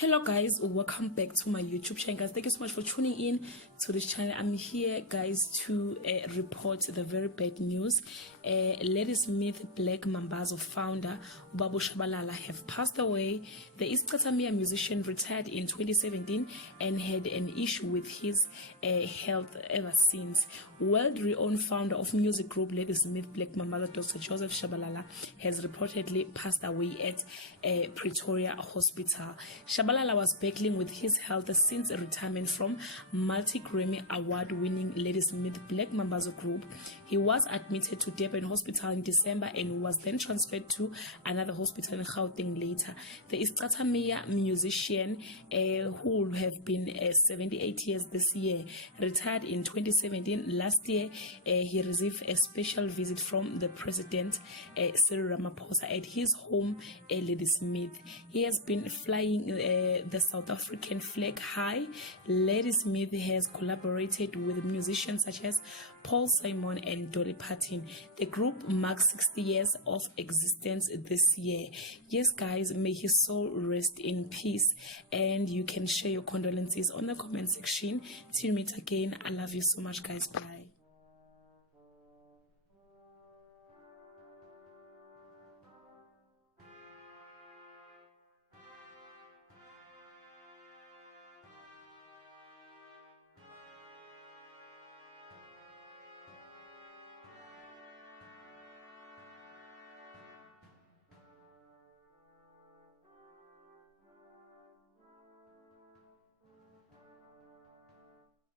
Hello guys, welcome back to my YouTube channel. Guys, thank you so much for tuning in to this channel. I'm here guys to report the very bad news. Ladysmith Black Mambazo founder Ubaba Shabalala have passed away. The East Katamia musician retired in 2017 and had an issue with his health ever since. World-renowned founder of music group Ladysmith Black Mambazo, Dr. Joseph Shabalala, has reportedly passed away at Pretoria Hospital. Shabalala was battling with his health since retirement from multi-Grammy award-winning Ladysmith Black Mambazo group. He was admitted to Durban Hospital in December and was then transferred to another hospital in Gauteng later. The Iskatamia musician, who will have been 78 years this year, retired in 2017. Last year, he received a special visit from the President, Cyril Ramaphosa, at his home, Ladysmith. He has been flying the South African flag high. Ladysmith has collaborated with musicians such as Paul Simon and Dolly Parton. The group marks 60 years of existence this year. Yes guys, may his soul rest in peace, and you can share your condolences on the comment section. Till we meet again, I love you so much guys. Bye.